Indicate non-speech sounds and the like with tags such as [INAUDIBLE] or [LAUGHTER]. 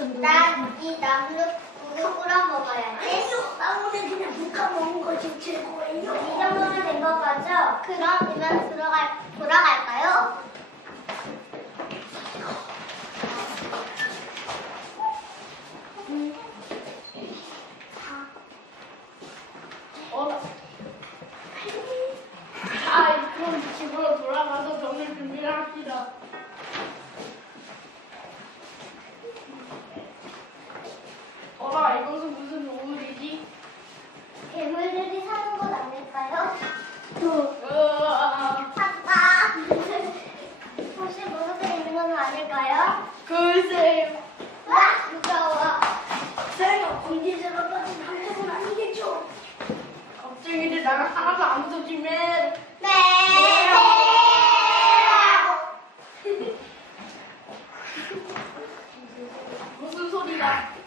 나이 나무를 물을 뿌려 먹어야지. 아니요, 나무는 그냥 누가 먹은 거지 최고예요. 이 정도면 된 거죠? 그럼 이만 들어갈 돌아갈까요? 아, 그럼 집으로 돌아가서 정리 준비를 합시다. 아닐까요? 글쎄요. 와! 무서워. 제가 공기제가 빠진 함정은 아니겠죠? 걱정인데 나는 하나도 안 무섭지만 네! [LAUGHS] 무슨 소리가?